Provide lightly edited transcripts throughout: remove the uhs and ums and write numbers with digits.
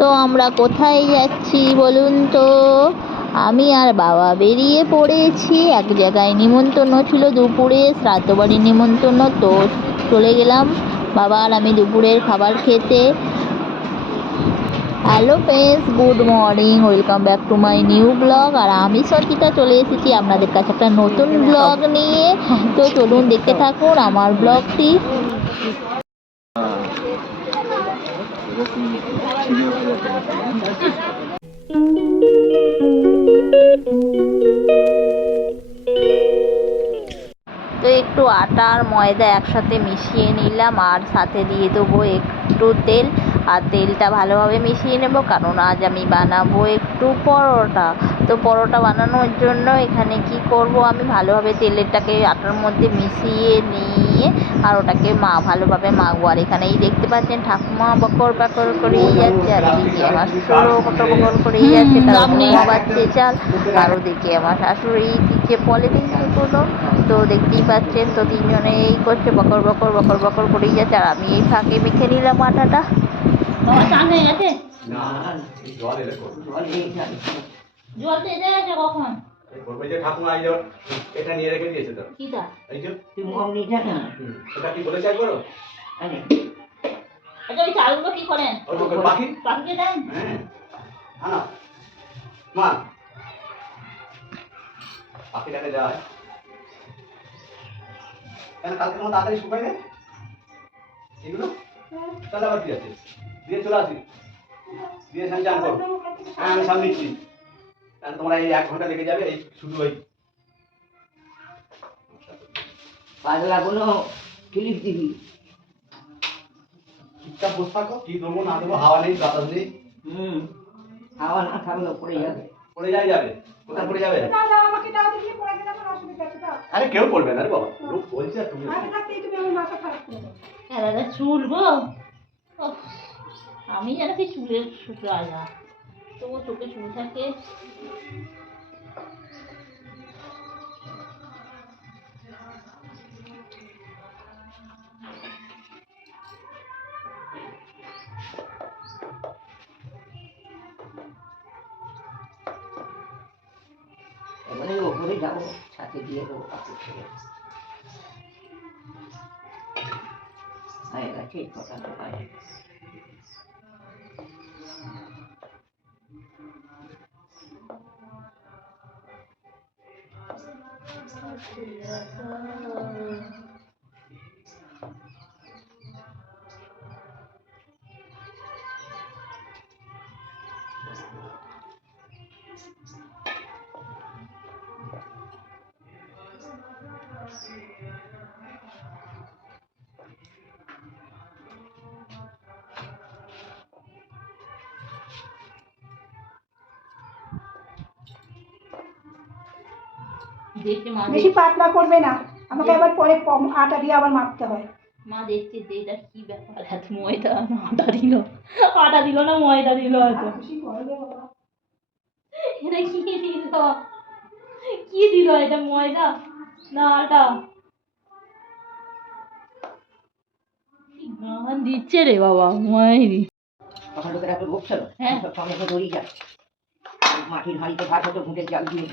তো আমরা কোথায় যাচ্ছি বলুন তো? আমি আর বাবা বেরিয়ে পড়েছি। এক জায়গায় নিমন্ত্রণ ছিল দুপুরে, শ্রাদ্ধ বাড়ির নিমন্ত্রণ। তো চলে গেলাম বাবা আর আমি দুপুরের খাবার খেতে। Hello friends, good morning, welcome back to my new blog. আর আমি সঞ্চিতা চলে এসেছি আপনাদের কাছে একটা নতুন ব্লগ নিয়ে। তো চলুন দেখতে থাকুন আমার ব্লগটি। তো একটু আটা আর ময়দা একসাথে মিশিয়ে নিলাম, আর সাথে দিয়ে দেবো একটু তেল। আর তেলটা ভালোভাবে মিশিয়ে নেব, কারণ আজ আমি বানাবো একটু পরোটা। তো পরোটা বানানোর জন্য এখানে কি করব, আমি ভালোভাবে তেলেরটাকে আটার মধ্যে মিশিয়ে নিয়ে আর ওটাকে ভালোভাবে মাখবো। আর এখানেই দেখতে পাচ্ছেন ঠাকুমা বকর বাকর করেই যাচ্ছে, আর এদিকে আমার শ্বশুরও বকর বকর করেই যাচ্ছে, কারণ ও বাচ্চে চাল। আর ওদিকে আমার শাশুড়ি দিকে পলিথিন কোনো। তো দেখতেই পাচ্ছেন, তো তিনজনে এই করছে, বকর বকর বকর বকর করেই যাচ্ছে। আর আমি এই ফাঁকে মেখে নিলাম আটাটা। এটা নিয়ে রেখে দিয়েছে তো কিটা এই যে তুই মম নিটা না এটা কি বলে চাই করো আরে এটা ওই চালগুলো কি করেন ওই বাকি বাকি দেন হ্যাঁ আনা মা বাকিটাকে যায় কেন কালকে মত তাড়াতাড়ি শুকাই দেয় এগুলো তাহলে আবার কি আছে দিয়ে চলে আসি দিয়ে স্নান করো হ্যাঁ আমি সামনে নিচ্ছি কারণ তোমরা এই 1 ঘন্টা লেগে যাবে এই শুধু ওই পাগলাগুলো ক্লিপ দিবি চুপচাপ বসে থাকো, কি দেবো না দেবো, হাওয়া নেই বাতাস নেই। হাওয়া না থাকলে পড়ে যাবে, পড়ে যাবে কোথায় পড়ে যাবে? আমাকে দাও দিয়ে পড়ে গেলে কোনো অসুবিধা আছে? দাও। আরে কেউ পড়বে না রে বাবা, লোক বলছে আর তুমি আরে থাকতেই তুমি আমার মাথা খারাপ করে দাও। দাদা চুল গো, আমি যেন কি চুলের শুকায় না, তবু চোখে চুল থাকে। এবারে ওপরে যাবো, ছাতে দিয়ে দেবো কাপড় ছেড়ে। এটা ঠিক কথা তো পাই। বেশি পাতলা করবে না, আমাকে আবার পরে আটা দিয়ে আবার মাখতে হয়। মা দেখছে যে এটা কি ব্যাপার, এত ময়দা না আটা দিল, আটা দিল না ময়দা দিল, হয়তো এটা কি দিল, কি দিল এটা, ময়দা না আটা? দিচ্ছে রে বাবা মায়েরি। তখন লোকের এত লোক ছিল, হ্যাঁ সঙ্গে সঙ্গে দড়ি যায়, মাটির হাঁড়িতে ভাত হতো ঘুঁটে জাল দিয়ে।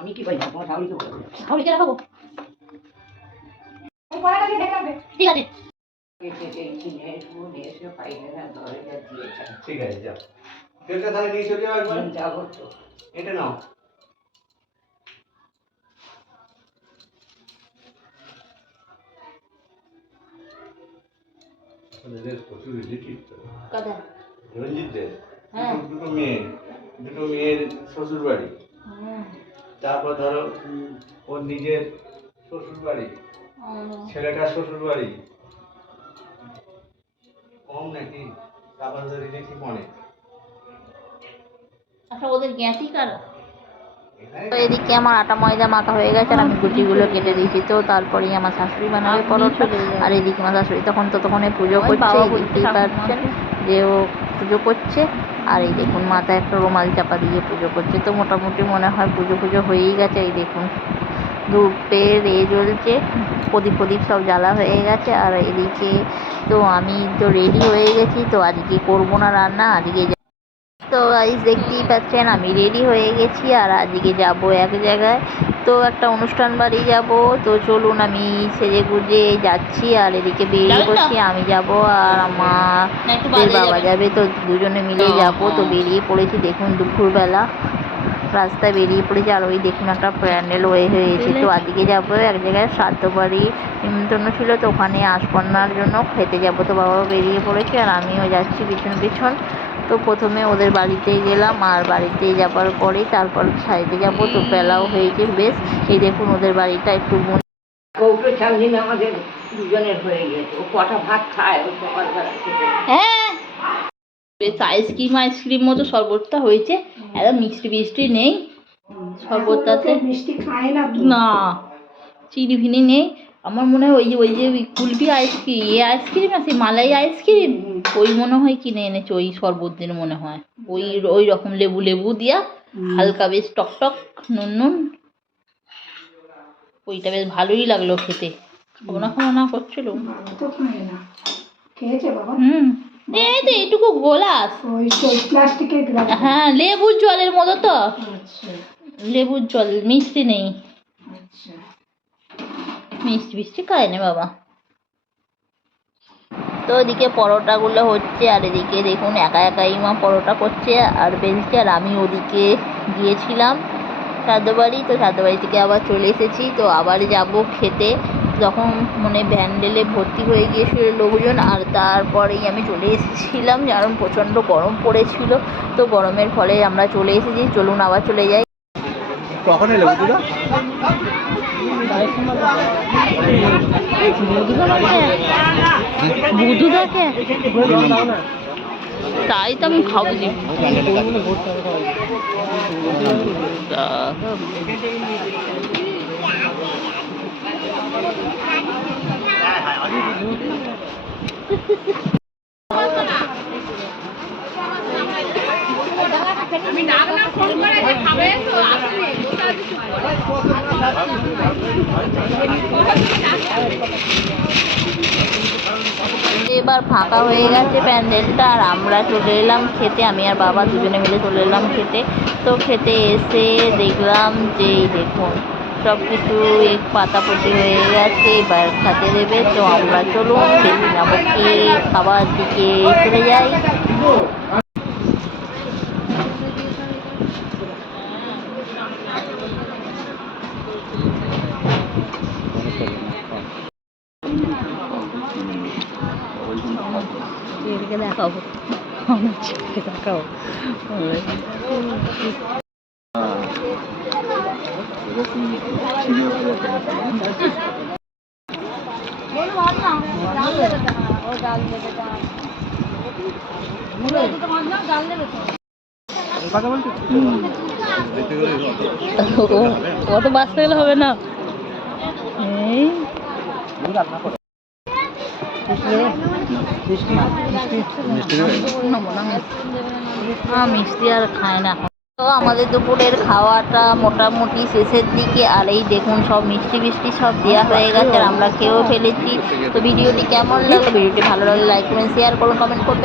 আমি কি পাই না, তোমার শাউরিকে বলবো, শাউরিকে রাখাবো, ঠিক আছে ঠিক আছে যাও, তেলটা তাহলে নিয়ে চলে যাও, যাবো তো এটা নাও। দুটো মেয়ের শ্বশুর বাড়ি, তারপর ধরো ওর নিজের শ্বশুর বাড়ি, ছেলেটার শ্বশুর বাড়ি, কম নাকি? তারপর ওদের রিলেটিভ অনেক। আচ্ছা ওদের জ্ঞাতি কারা? তো এদিকে আমার আটা ময়দা মাখা হয়ে গেছে, আর আমি গুটিগুলো কেটে দিয়েছি। তো তারপরেই আমার শাশুড়ি বানাবে পরোটা। আর এদিকে আমার শাশুড়ি ততক্ষণে পুজো করছে, দেখতেই পাচ্ছেন যে ও পুজো করছে। আর এই দেখুন মাথায় একটা রুমাল চাপা দিয়ে পুজো করছে। তো মোটামুটি মনে হয় পুজো হয়েই গেছে। এই দেখুন ধূপের জ্বলছে। প্রদীপ প্রদীপ সব জ্বালা হয়ে গেছে। আর এদিকে তো আমি তো রেডি হয়ে গেছি, তো আজকে করবো না রান্না, আজকে তো গাইস দেখতেই পাচ্ছেন আমি রেডি হয়ে গেছি আর আজকে যাব এক জায়গায়, তো একটা অনুষ্ঠান বাড়ি যাব। তো চলুন আমি সেজে গুজে যাচ্ছি আর এদিকে বেরিয়ে পড়ছি, আমি যাব আর আমাদের বাবা যাবে, তো দুজনে মিলে যাব। তো বেরিয়ে পড়েছি, দেখুন দুপুরবেলা রাস্তায় বেরিয়ে পড়েছি আর ওই দেখুন একটা প্যান্ডেল হয়েছে। তো আজকে যাবো এক জায়গায় শ্রাদ্ধ বাড়ি নিমন্ত্রণ ছিল, তো ওখানে আশপন্নার জন্য খেতে যাব। তো বাবাও বেরিয়ে পড়েছে আর আমিও যাচ্ছি পিছন পিছন। তো প্রথমে ওদের বাড়িতে গেলাম আর বাড়িতে যাবার পরেই তারপর সাইডে যাব। তো বেলাও হয়েছে বেশ, এই দেখুন ওদের বাড়িটা একটু কৌটো চাউমিন আমাদের দুজনের হয়ে গেছে। ও কটা ভাত খায় ও সকালবেলা থেকে। হ্যাঁ বেশ আইসক্রিম মতো শরবতটা হয়েছে, একদম মিষ্টি মিষ্টি নেই শরবতটাতে, মিষ্টি খায় না তো। না চিনি ফিনি নেই। আমার মনে হয় ওই যে কুলফি আইসক্রিম আছে মালাই আইসক্রিম, ওই মনে হয় কিনে এনেছে ওই শরবতের মনে হয়, ওই রকম লেবু লেবু দিয়া হালকা বেশ টক টক নুন নুন, ওইটা বেশ ভালোই লাগলো খেতে। খাবো না করছিল। তো খায় না, খেয়েছে বাবা? এই তো এইটুকু গোলাস, ওই প্লাস্টিকের গ্লাস। হ্যাঁ লেবুর জলের মতো তো, আচ্ছা লেবুর জল মিষ্টি নেই, আচ্ছা। মিষ্টি খায় না বাবা। তো ওদিকে পরোটাগুলো হচ্ছে আর এদিকে দেখুন একা একাই মা পরোটা করছে আর বেলছে, আর আমি ওদিকে গিয়েছিলাম শ্রাদ্ধ বাড়ি, তো শ্রাদ্ধ বাড়ি থেকে আবার চলে এসেছি। তো আবার যাব খেতে, যখন মানে প্যান্ডেলে ভর্তি হয়ে গিয়েছিল লোকজন, আর তারপরেই আমি চলে এসেছিলাম কারণ প্রচণ্ড গরম পড়েছিল। তো গরমের ফলে আমরা চলে এসেছি, চলুন আবার চলে যাই। কখন এলে বুঝলি? বুধুদাকে তাই তো আমি খাবছি। এবার ফাঁকা হয়ে গেছে প্যান্ডেলটা আর আমরা চলে এলাম খেতে, আমি আর বাবা দুজনে মিলে চলে এলাম খেতে। তো খেতে এসে দেখলাম যে এই দেখুন সব কিছু এক পাতাপতি হয়ে গেছে, এবার খেতে দেবে। তো আমরা চলুন বেশি না বকে খাবার দিকে চলে যাই। দেখাও দেখাও অত বাঁচতে গেলে হবে না। এই মিষ্টি আর খায় না। তো আমাদের দুপুরের খাওয়াটা মোটামুটি শেষের দিকে, আর এই দেখুন সব মিষ্টি সব দেওয়া হয়ে গেছে আর আমরা খেয়েও ফেলেছি। তো ভিডিওটি কেমন লাগলো, ভিডিওটি ভালো লাগলে লাইক করুন, শেয়ার করুন, কমেন্ট করুন।